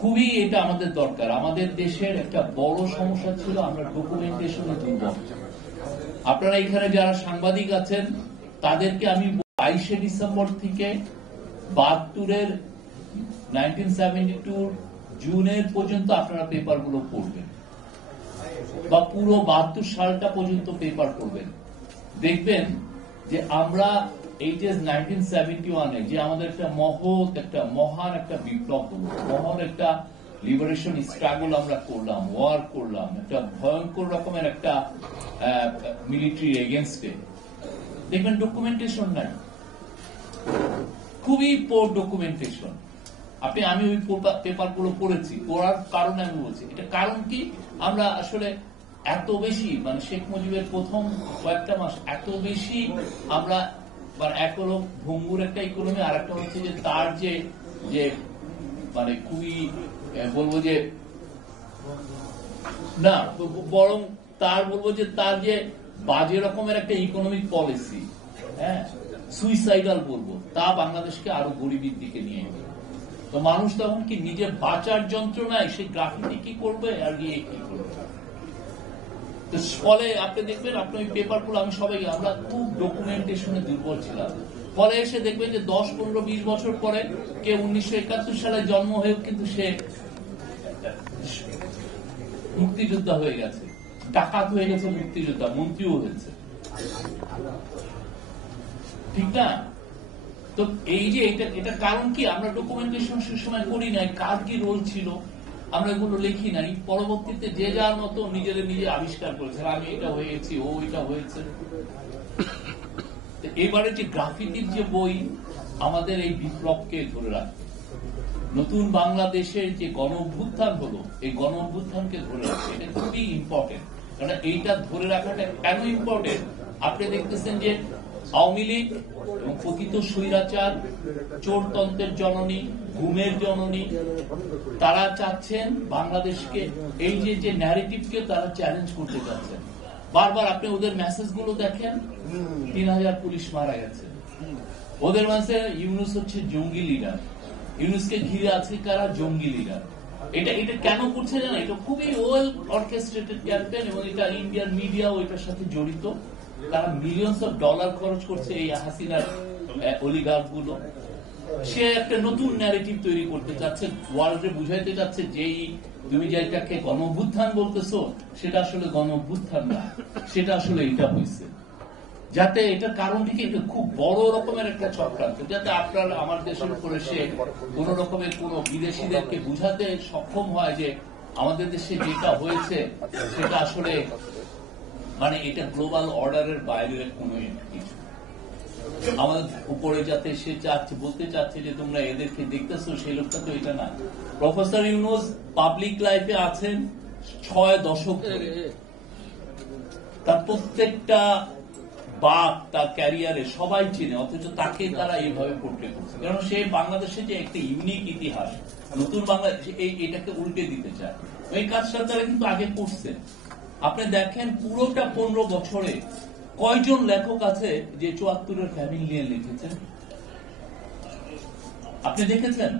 খুবই এটা আমাদের দরকার। আমাদের দেশের একটা বড় সমস্যা ছিল আমরা ডকুমেন্টেশনে দুর্বল। আপনারা এখানে যারা সাংবাদিক আছেন তাদেরকে আমি 22শে ডিসেম্বর থেকে 72-এর 1972 জুনের পর্যন্ত আপনারা পেপারগুলো পড়বেন, বা পুরো 72 সালটা পর্যন্ত পেপার পড়বেন। দেখবেন যে আমরা এই যে 1971-এ যে আমাদের একটা মহৎ একটা মহান একটা বিপ্লব হলো, মহান একটা লিবারেশন স্ট্রাগল আমরা করলাম, ওয়ার করলাম, একটা ভয়ঙ্কর রকমের একটা মিলিটারি এগেনস্টে। দেখবেন ডকুমেন্টেশন নাই, খুবই পোর ডকুমেন্টেশন। আমি ওই পেপারগুলো পড়েছি, পড়ার কারণে আমি বলছি এটা কারণ কি, আমরা আসলে এত বেশি মানে শেখ মুজিবের প্রথম কয়েকটা মাস এত বেশি আমরা এক হলো ভঙ্গুর একটা ইকোনমি, আর একটা হচ্ছে যে তার যে যে মানে খুবই বলবো যে না বরং তার বলবো যে তার যে বাজে রকমের একটা ইকোনমিক পলিসি, হ্যাঁ সুইসাইডাল বলবো, তা বাংলাদেশকে আরো গরিবের দিকে নিয়ে গেল। তো মানুষ তখন কি নিজে বাঁচার যন্ত্রণায় সেই গ্রাফিটি কি করবে আর গিয়ে কি করবে। তো ফলে আপনি দেখবেন আপনার ওই পেপারগুলো আমি সবাই আমরা খুব ডকুমেন্টেশনে দুর্বল ছিলাম। ফলে এসে দেখবেন যে 10, 15, 20 বছর পরে কে 1971 সালে জন্ম হয়েও কিন্তু সে মুক্তিযোদ্ধা হয়ে গেছে, ডাকাত হয়ে গেছে, মুক্তিযোদ্ধা, মন্ত্রীও হয়েছে, ঠিক না? তো এই যে এটা কারণ কি, আমরা ডকুমেন্টেশন সে সময় করি নাই, কার কি রোল ছিল আমরা এগুলো লিখি নাই। পরবর্তীতে যে যার মতো নিজের নিজে আবিষ্কার করেছে, আমি এটা হয়েছি, ও এটা হয়েছে। এবারে যে গ্রাফিতির যে বই আমাদের এই বিপ্লবকে ধরে রাখবে, নতুন বাংলাদেশের যে গণ অভ্যুত্থান হলো, এই গণ অভ্যুত্থানকে ধরে রাখবে, এটা খুবই ইম্পর্টেন্ট। কারণ এইটা ধরে রাখাটা কেন ইম্পর্টেন্ট, আপনি দেখতেছেন যে আওয়ামী লীগ এবং পতিত স্বৈরাচার, চোরতন্ত্রের জননী, ঘুমের জননী, তারা চাচ্ছেন বাংলাদেশকে এই যে ন্যারেটিভকে তারা চ্যালেঞ্জ করতে চাচ্ছেন। বারবার আপনি ওদের মেসেজ গুলো দেখেন, 3000 পুলিশ মারা গেছে, ওদের মাঝে ইউনুস হচ্ছে জঙ্গি লিডার, ইউনুসকে ঘিরে আছে কারা, জঙ্গি লিডার। এটা কেন করছে জানা, এটা খুবই ওয়েল অর্কেস্ট্রেটেড ক্যাম্পেইন, এবং এটা ইন্ডিয়ান মিডিয়া ওইটার সাথে জড়িত। তারা মিলিয়নস অফ ডলার খরচ করছে এই হাসিনার অলিগার্ক গুলো। সে একটা নতুন ন্যারেটিভ তৈরি করতে চাচ্ছে, ওয়ার্ল্ডে বুঝাইতে চাচ্ছে যে তুমি যেটাকে গণ অভ্যুত্থান বলতেছো সেটা আসলে গণ অভ্যুত্থান না, সেটা আসলে এটা হয়েছে। যাতে এটার কারণ থেকে এটা খুব বড় রকমের একটা চক্রান্ত, যাতে আপনার আমার দেশের উপরে সে কোন রকমের কোন বিদেশিদেরকে বুঝাতে সক্ষম হয় যে আমাদের দেশে যেটা হয়েছে সেটা আসলে মানে এটা গ্লোবাল অর্ডারের বাইরের কোন কিছু। আমাদের উপরে যাতে সে চাচ্ছে, বলতে চাচ্ছে যে তোমরা এদেরকে দেখতেছো, সেই লোকটা তো এটা না। প্রফেসর ইউনুস পাবলিক লাইফে আছেন 6 দশক ধরে, তার প্রত্যেকটা বাপ তার ক্যারিয়ারে সবাই চিনে, অথচ তাকে তারা এইভাবে পোর্ট্রে করছে। কারণ সে বাংলাদেশে যে একটা ইউনিক ইতিহাস, নতুন বাংলাদেশ এটাকে উল্টে দিতে চায়। এই কাজটা তারা কিন্তু আগে করছে। আপনি দেখেন পুরোটা 15 বছরে কয়জন লেখক আছে যে 74-এর ফ্যামিলি নিয়ে লিখেছেন, আপনি দেখেছেন?